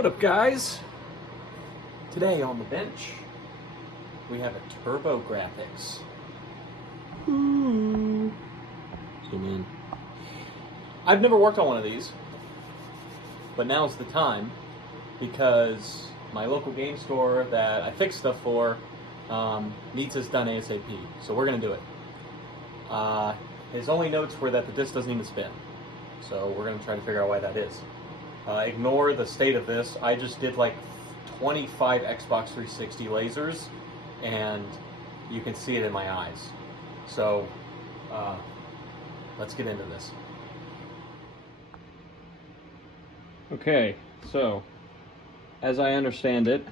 What up, guys? Today on the bench, we have a TurboGrafx. Zoom in. I've never worked on one of these, but now's the time because my local game store that I fix stuff for needs this done ASAP, so we're going to do it. His only notes were that the disc doesn't even spin, so we're going to try to figure out why that is. Ignore the state of this. I just did like 25 Xbox 360 lasers, and you can see it in my eyes. So, let's get into this. Okay, so, as I understand it,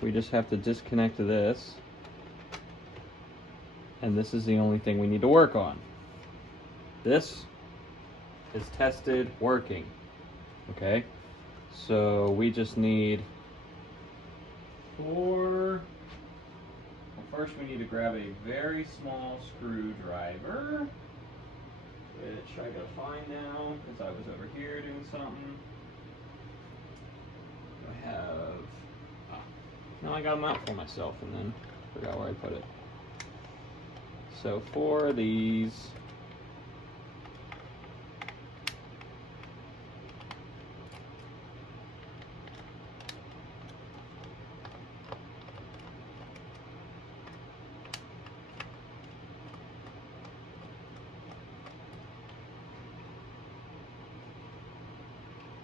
we just have to disconnect this, and this is the only thing we need to work on. This is tested working. Okay, so we just need first we need to grab a very small screwdriver, which I gotta find now because I was over here doing something. I have, now I got them out for myself and then forgot where I put it. So for these,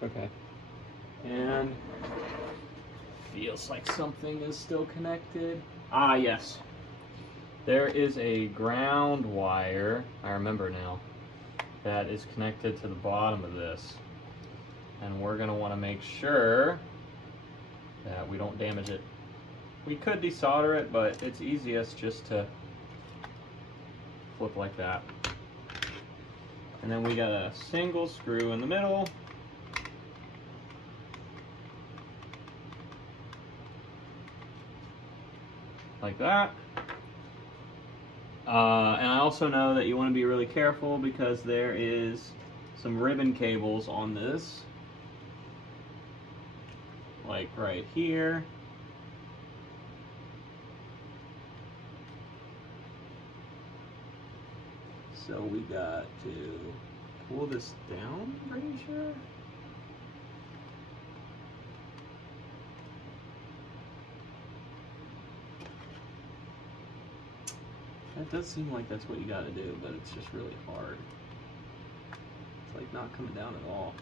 okay, and feels like something is still connected. Ah, yes. There is a ground wire, I remember now, that is connected to the bottom of this. And we're going to want to make sure that we don't damage it. We could desolder it, but it's easiest just to flip like that. And then we got a single screw in the middle. Like that. And I also know that you want to be really careful because there is some ribbon cables on this. Like right here. So we got to pull this down, I'm pretty sure. That does seem like that's what you gotta do, but it's just really hard. It's like not coming down at all.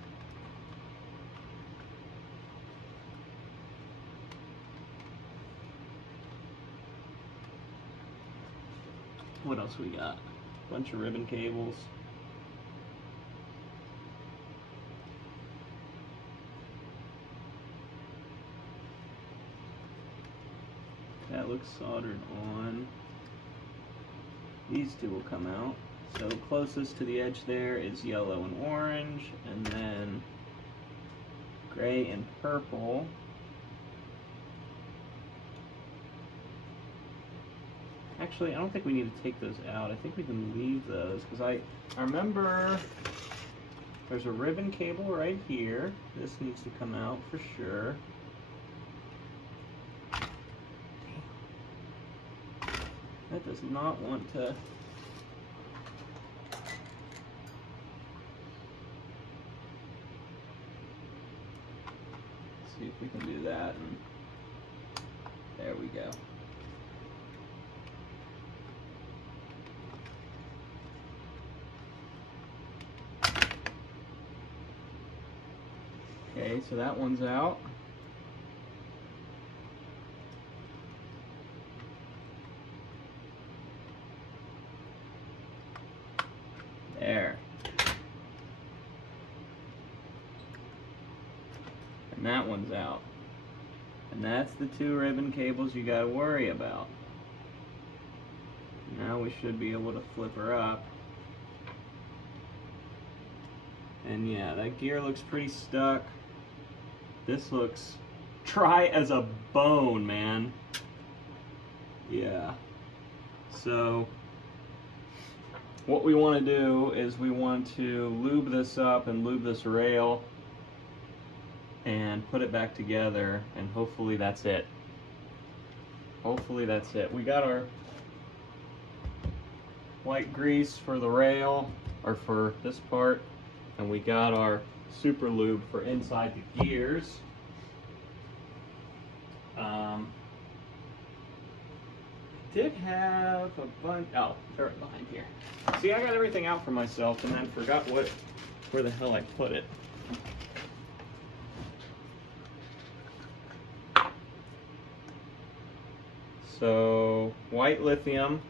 What else we got? Bunch of ribbon cables. That looks soldered on. These two will come out. So closest to the edge there is yellow and orange, and then gray and purple. Actually, I don't think we need to take those out. I think we can leave those, because I remember there's a ribbon cable right here. This needs to come out for sure. That does not want to. Let's see if we can do that. And there we go. Okay, so that one's out. There. And that one's out. And that's the two ribbon cables you gotta worry about. Now we should be able to flip her up. And yeah, that gear looks pretty stuck. This looks dry as a bone, man. Yeah. So what we want to do is we want to lube this up and lube this rail and put it back together, and hopefully that's it. Hopefully that's it. We got our white grease for the rail, or for this part, and we got our super lube for inside the gears. Did have a bunch. Oh, they're right behind here. See, I got everything out for myself and then forgot where the hell I put it. So, white lithium,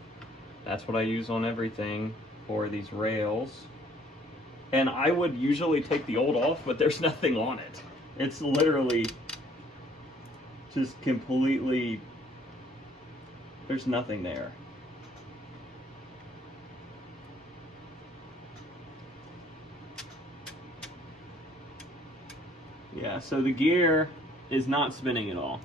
that's what I use on everything for these rails. And I would usually take the old off, but there's nothing on it. It's literally just completely, there's nothing there. Yeah, so the gear is not spinning at all.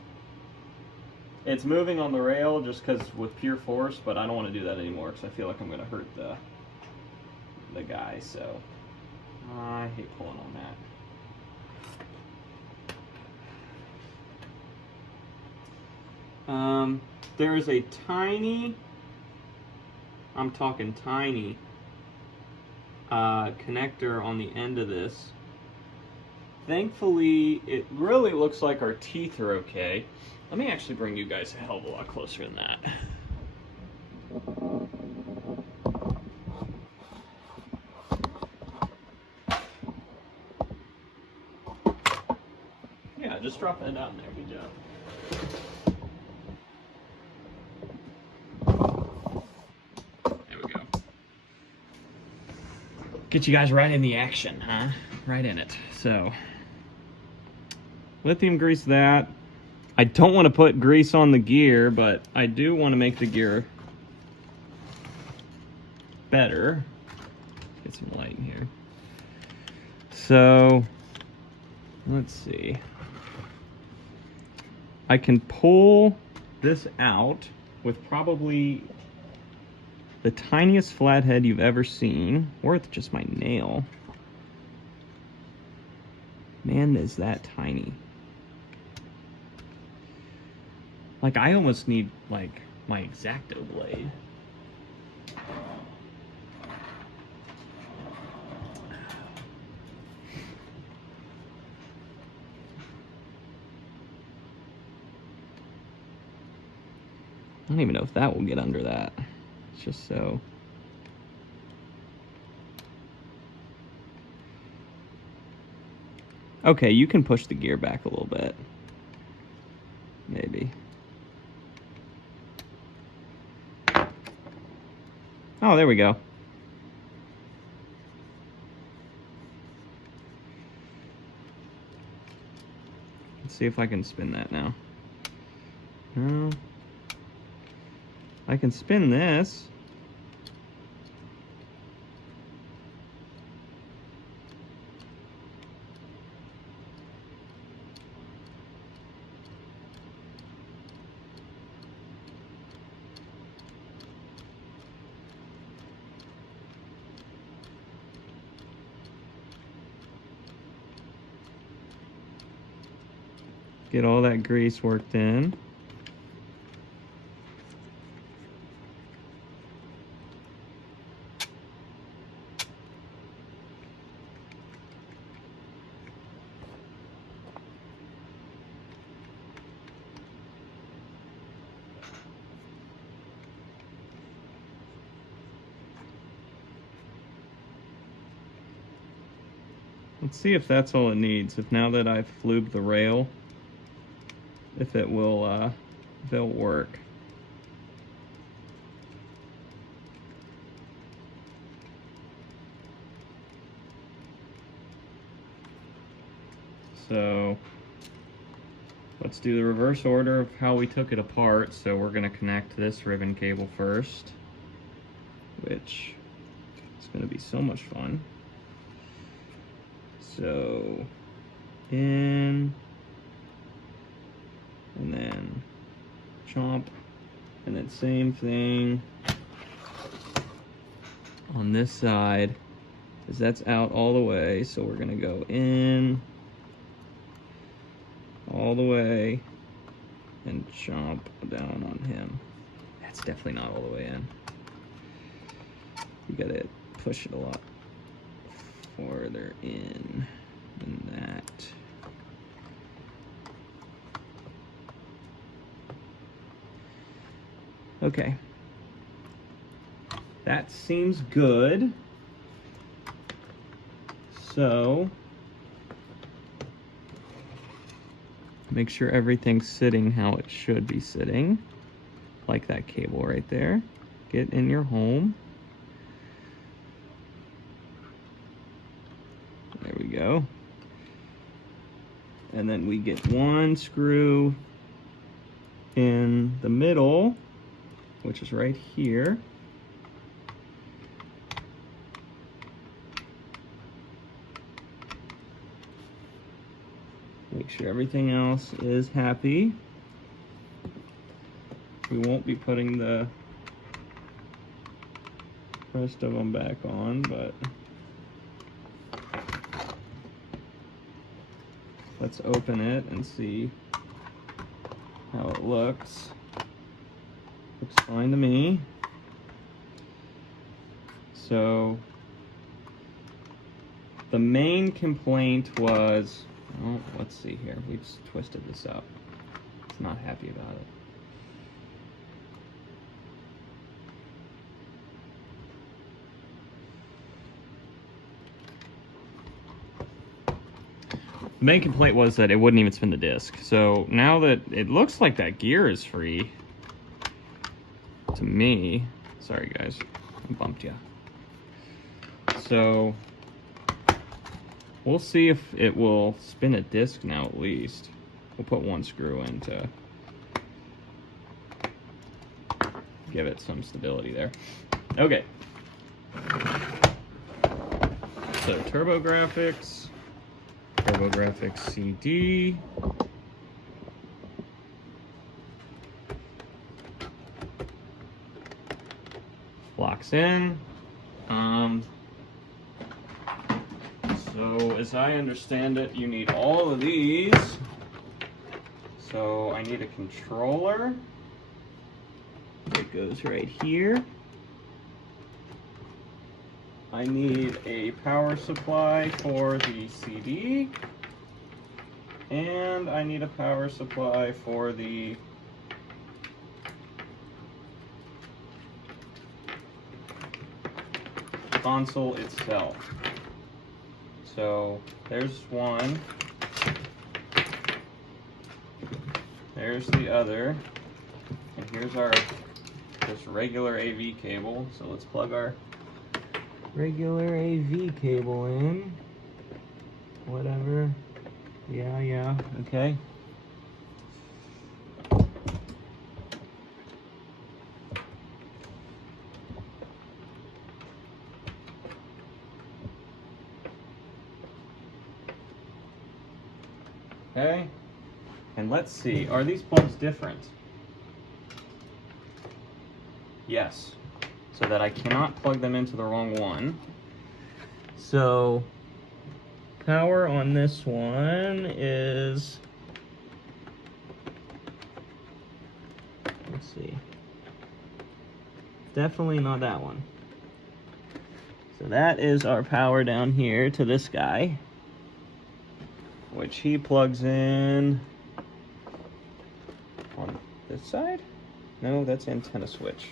It's moving on the rail just because with pure force, but I don't want to do that anymore because I feel like I'm going to hurt the guy, so I hate pulling on that. There is a tiny, I'm talking tiny, connector on the end of this. Thankfully, it really looks like our teeth are okay. Let me actually bring you guys a hell of a lot closer than that. Yeah, just drop that down there. Good job. There we go. Get you guys right in the action, huh? Right in it. So, lithium grease that. I don't want to put grease on the gear, but I do want to make the gear better. Get some light in here. So, let's see. I can pull this out with probably the tiniest flathead you've ever seen, or with just my nail. Man, is that tiny. Like, I almost need, like, my X-Acto blade. I don't even know if that will get under that. It's just so... Okay, you can push the gear back a little bit. Maybe. Oh, there we go. Let's see if I can spin that now. No. I can spin this. Get all that grease worked in. Let's see if that's all it needs. If now that I've flubed the rail, if it'll work. So let's do the reverse order of how we took it apart. So we're going to connect this ribbon cable first, which is going to be so much fun. So in, and then chomp, and then same thing on this side, because that's out all the way. So we're gonna go in all the way and chomp down on him. That's definitely not all the way in. You gotta push it a lot farther in than that. Okay. That seems good. So, make sure everything's sitting how it should be sitting. Like that cable right there. Get in your home. There we go. And then we get one screw in the middle, which is right here. Make sure everything else is happy. We won't be putting the rest of them back on, but let's open it and see how it looks. Looks fine to me. So the main complaint was, oh, let's see here. We just twisted this up. It's not happy about it. The main complaint was that it wouldn't even spin the disc. So now that it looks like that gear is free, to me, sorry guys, I bumped you. So we'll see if it will spin a disc now at least. We'll put one screw in to give it some stability there. Okay. So TurboGrafx CD. Locks in. So as I understand it, you need all of these. So I need a controller. It goes right here. I need a power supply for the CD. And I need a power supply for the console itself. So there's one. There's the other. And here's our just regular AV cable. So let's plug our regular AV cable in. Whatever. Yeah, okay. Okay. And let's see, are these plugs different? Yes. So that I cannot plug them into the wrong one. So power on this one is, let's see, definitely not that one. So that is our power down here to this guy, which he plugs in on this side. No, that's antenna switch.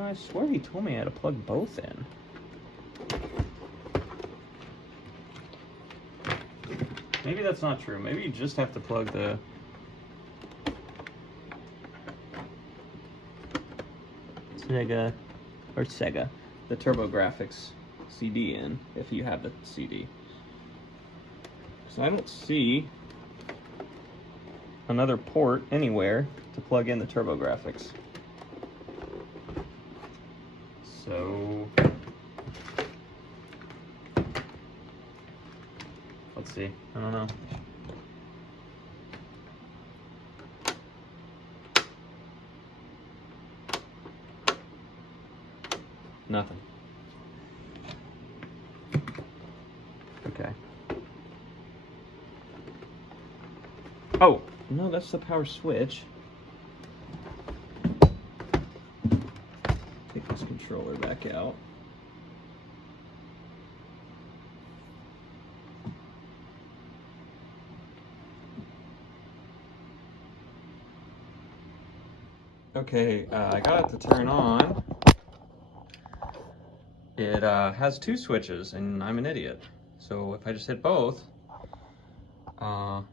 I swear he told me I had to plug both in. Maybe that's not true. Maybe you just have to plug the the TurboGrafx CD in if you have the CD. So I don't see another port anywhere to plug in the TurboGrafx. So let's see. I don't know. Nothing. Oh, no, that's the power switch. Take this controller back out. Okay, I got it to turn on. It has two switches, and I'm an idiot. So if I just hit both, it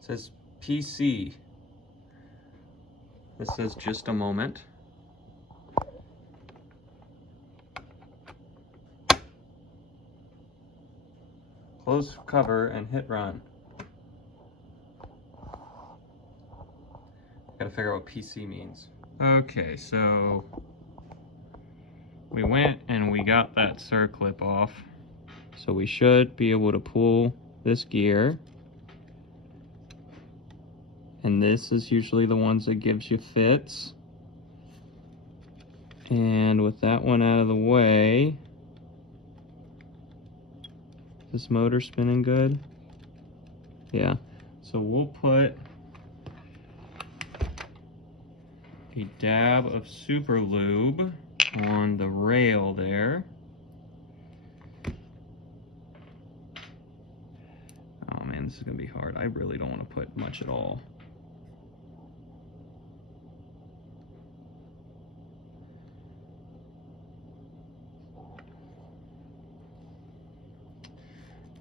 says PC. This says just a moment. Close cover and hit run. Gotta figure out what PC means. Okay, so we went and we got that circlip off. So we should be able to pull this gear. And this is usually the ones that gives you fits. And with that one out of the way, this motor spinning good? Yeah. So we'll put a dab of super lube on the rail there. Oh man, this is gonna be hard. I really don't want to put much at all.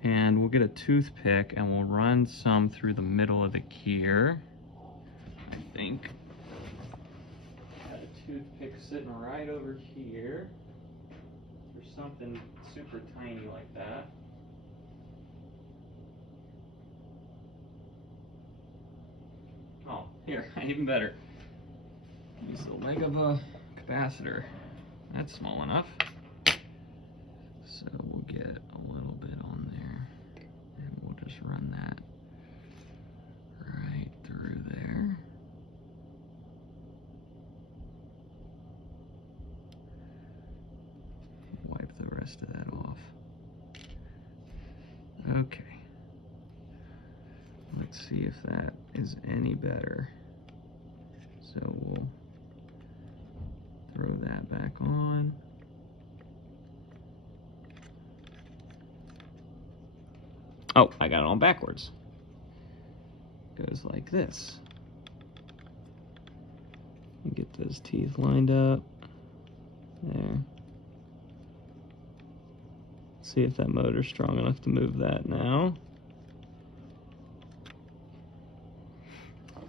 And we'll get a toothpick and we'll run some through the middle of the gear. I think. Got a toothpick sitting right over here. Or something super tiny like that. Oh, here, even better. Use the leg of a capacitor. That's small enough. So we'll get a little bit on there, and we'll just run that right through there. Wipe the rest of that off. Okay. Let's see if that is any better. So we'll throw that back on. Oh, I got it on backwards. Goes like this. And get those teeth lined up. There. See if that motor's strong enough to move that now.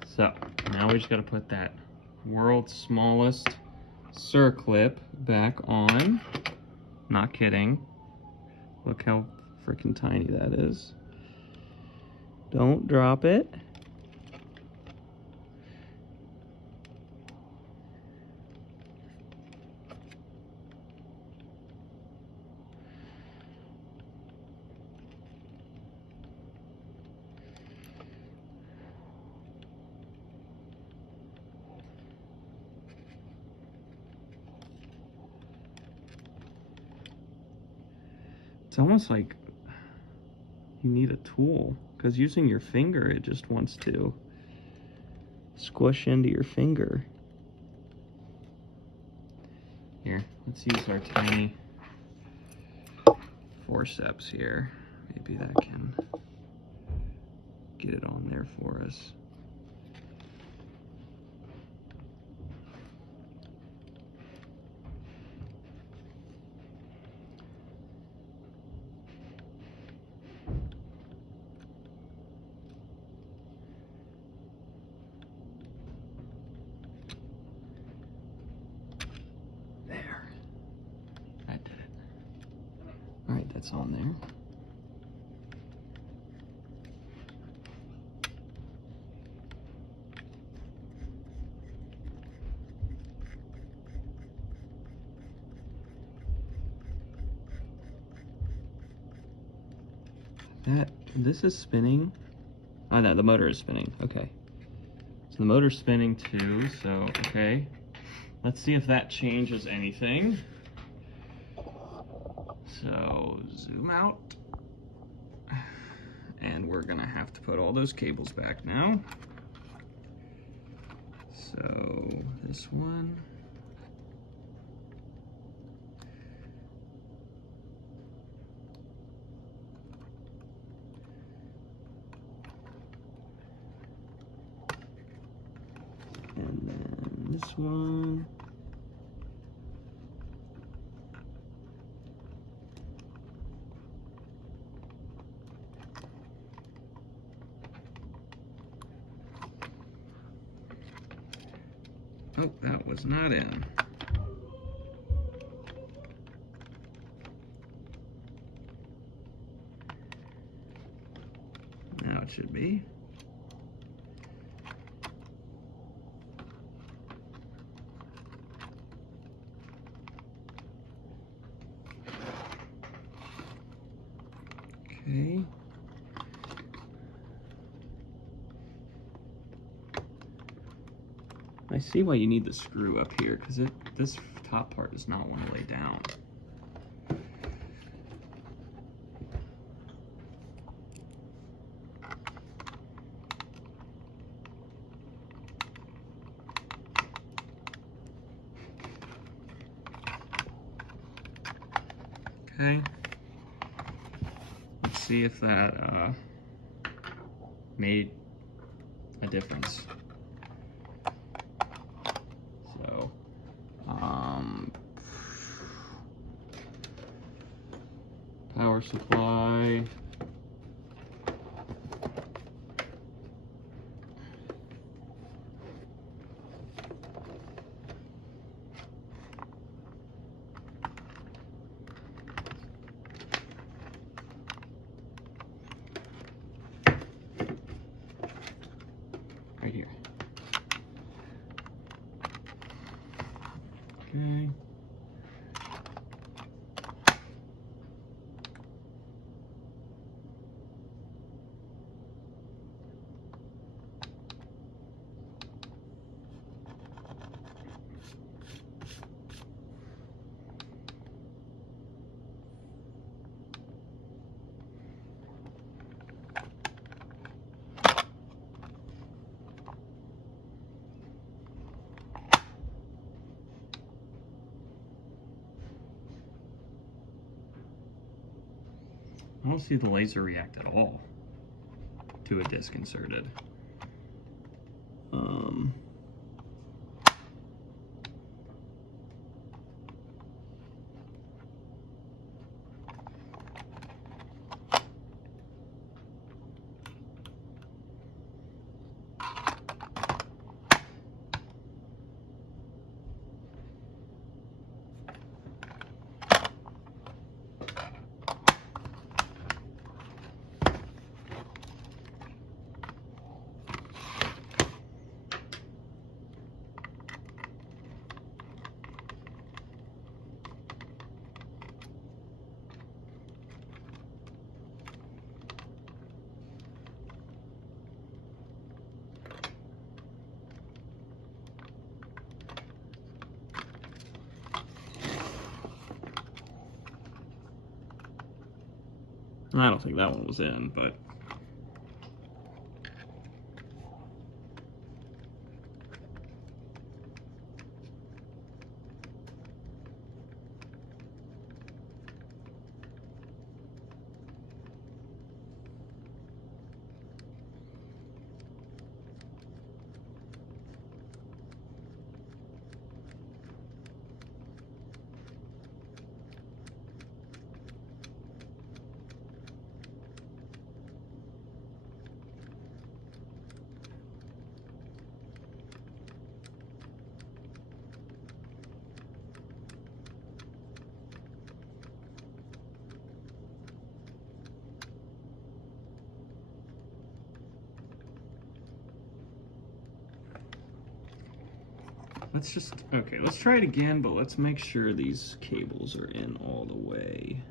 So, now we just gotta put that world's smallest circlip back on. Not kidding. Look how freaking tiny that is. Don't drop it. It's almost like you need a tool, because using your finger, it just wants to squish into your finger. Here, let's use our tiny forceps here. Maybe that can get it on there for us. Alright, that's on there. This is spinning. Oh no, the motor is spinning. Okay. So the motor's spinning too, so okay. Let's see if that changes anything. So zoom out And we're gonna have to put all those cables back now. So this one. And then this one. Oh, that was not in. Now it should be. Okay. I see why you need the screw up here, because this top part does not want to lay down. Okay. Let's see if that made a difference. So, power supply. Right here. Okay. I don't see the laser react at all to a disc inserted. I don't think that one was in, but let's try it again, but let's make sure these cables are in all the way,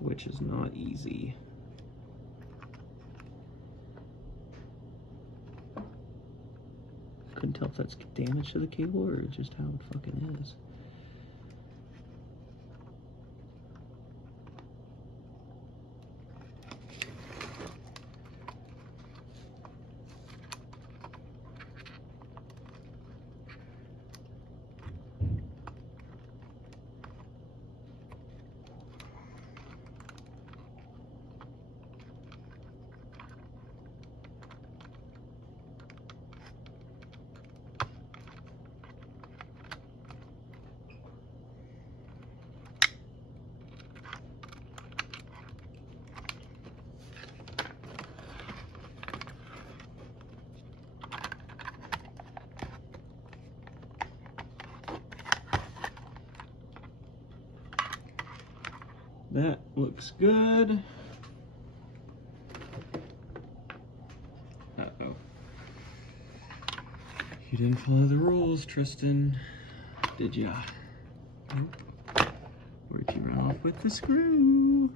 which is not easy. Couldn't tell if that's damage to the cable or just how it fucking is. That looks good. Uh-oh. You didn't follow the rules, Tristan. Did ya? Nope. Where'd you run off with the screw?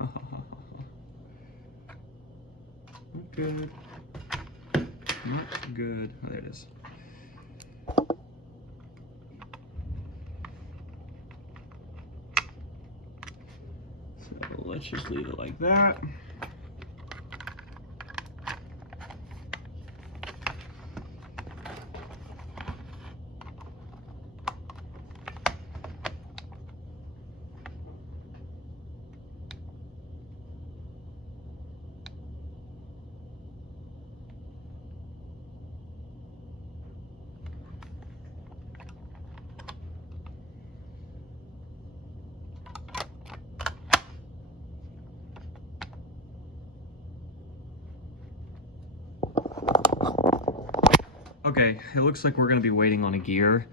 Not good. Not good. Oh, there it is. So let's just leave it like that. Okay, it looks like we're gonna be waiting on a gear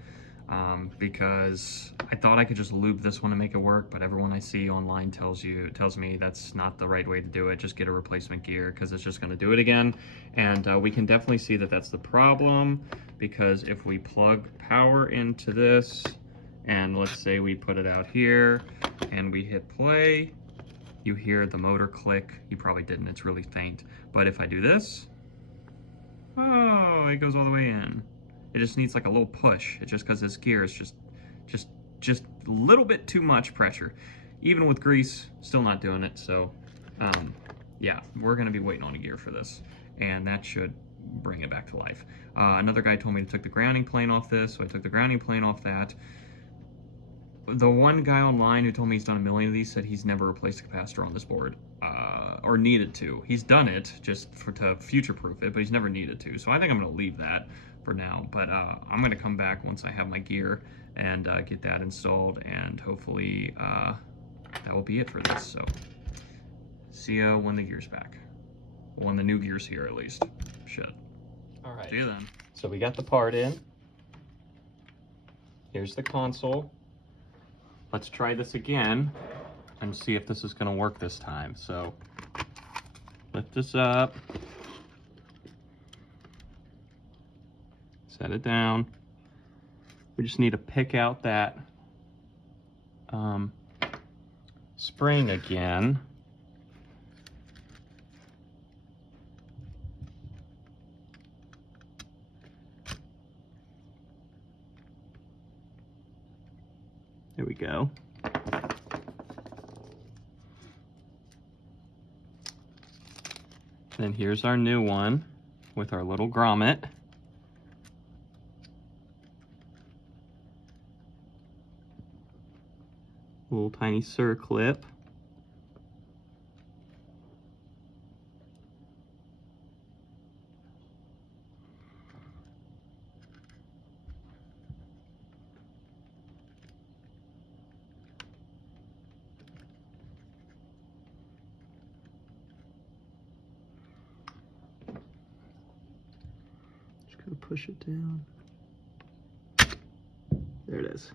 because I thought I could just lube this one to make it work, but everyone I see online tells me that's not the right way to do it. Just get a replacement gear because it's just gonna do it again. And we can definitely see that that's the problem, because if we plug power into this and let's say we put it out here and we hit play, you hear the motor click. You probably didn't, it's really faint. But if I do this, oh, it goes all the way in. It just needs like a little push. It's just because this gear is just a little bit too much pressure. Even with grease, still not doing it. So, yeah, we're gonna be waiting on a gear for this, and that should bring it back to life. Another guy told me to take the grounding plane off this, so I took the grounding plane off that. The one guy online who told me he's done a million of these said he's never replaced a capacitor on this board, or needed to. He's done it just to future-proof it, but he's never needed to. So I think I'm gonna leave that for now, but I'm gonna come back once I have my gear and get that installed, and hopefully that will be it for this. So see you when the gear's back. When the new gear's here, at least. Shit. All right. See you then. So we got the part in. Here's the console. Let's try this again and see if this is gonna work this time. So lift this up, set it down. We just need to pick out that spring again. There we go. Then here's our new one with our little grommet. Little tiny circlip. Gotta push it down. There it is.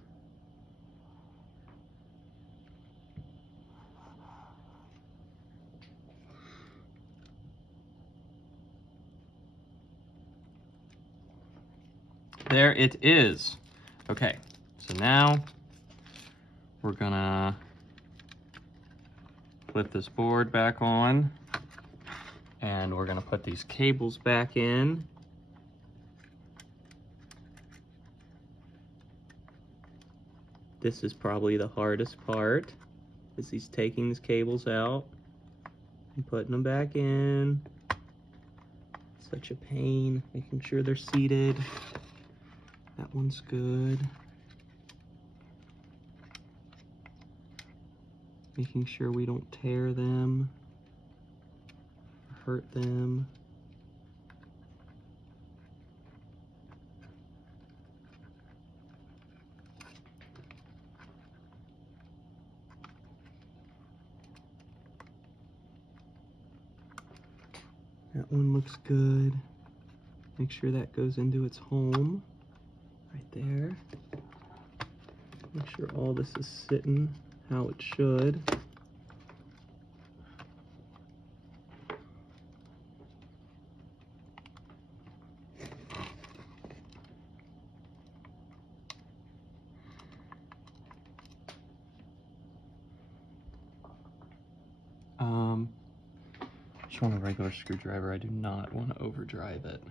There it is. Okay, so now we're gonna flip this board back on, and we're gonna put these cables back in. This is probably the hardest part, is he's taking these cables out and putting them back in. Such a pain, making sure they're seated. That one's good. Making sure we don't tear them, hurt them. That one looks good. Make sure that goes into its home right there. Make sure all this is sitting how it should. Just want a regular screwdriver. I do not want to overdrive it.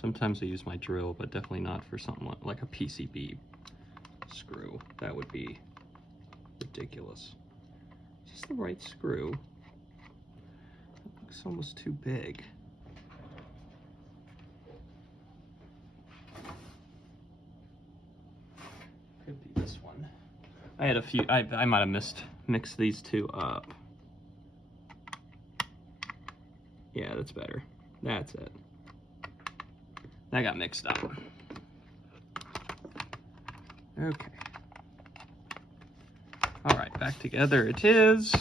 Sometimes I use my drill, but definitely not for something like a PCB screw. That would be ridiculous. Is this the right screw? It looks almost too big. Could be this one. I had a few, I might have mixed these two up. Yeah, that's better. That's it. That got mixed up. Okay. All right, back together it is.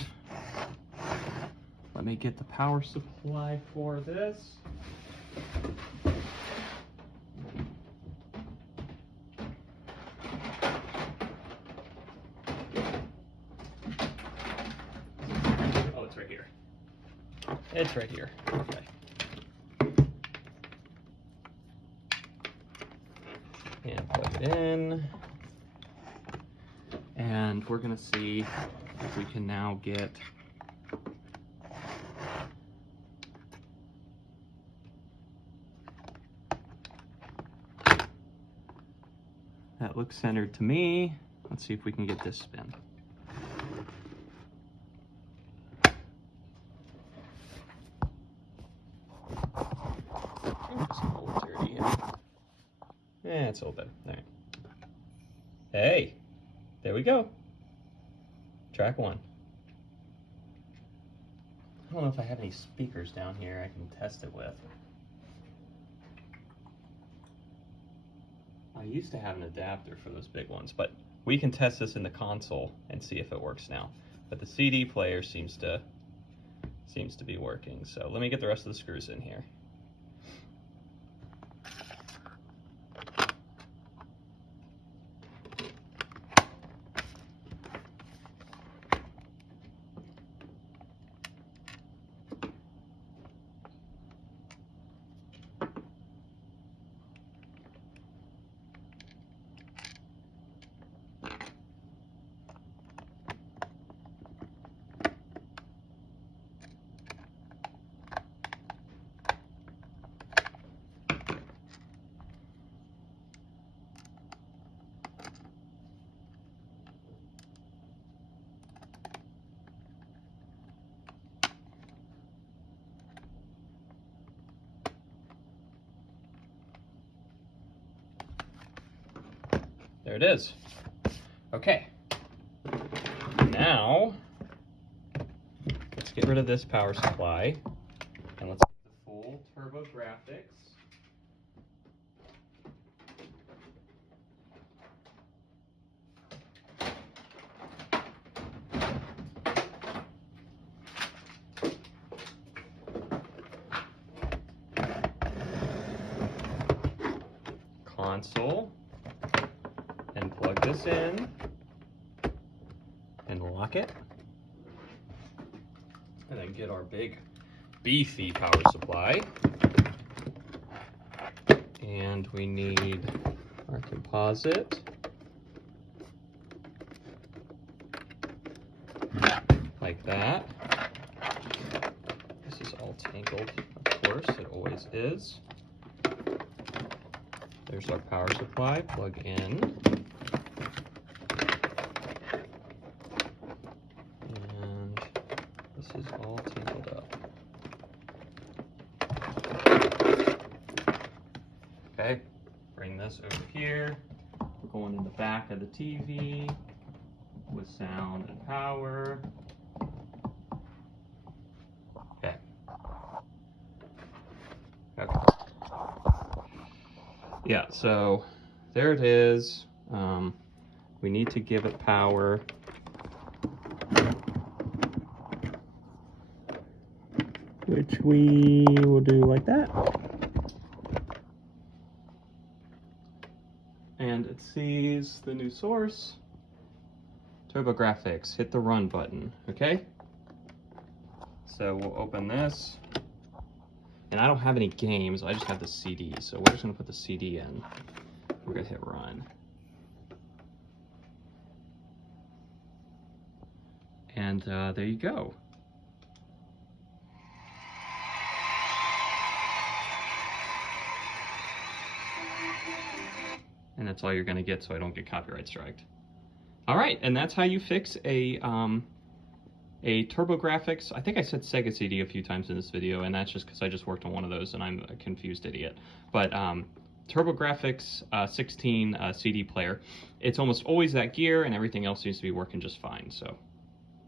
Let me get the power supply for this. Oh, it's right here. It's right here. Okay. And plug it in. And we're gonna see if we can now get that looks centered to me. Let's see if we can get this spin. It's a little dirty here. Yeah, it's a little better. All right. Hey, there we go. Track 1. I don't know if I have any speakers down here I can test it with. I used to have an adapter for those big ones, but we can test this in the console and see if it works now. But the CD player seems to be working. So let me get the rest of the screws in here. There it is. Okay. Now, let's get rid of this power supply and let's get the full TurboGrafx. Console. And plug this in and lock it. And then get our big beefy power supply. And we need our composite. Like that. This is all tangled, of course, it always is. There's our power supply, plug in. And this is all tangled up. Okay, bring this over here. We're going in the back of the TV with sound and power. Okay. Okay. Yeah, so there it is. We need to give it power. which we will do like that. And it sees the new source. TurboGrafx, hit the run button, okay? So we'll open this. And I don't have any games, I just have the CD. So we're just gonna put the CD in. We're gonna hit run. And there you go. And that's all you're gonna get, so I don't get copyright striked. All right, and that's how you fix a TurboGrafx. I think I said Sega CD a few times in this video, and that's just because I just worked on one of those and I'm a confused idiot. But TurboGrafx16 CD player. It's almost always that gear, and everything else seems to be working just fine. So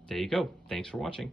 there you go. Thanks for watching.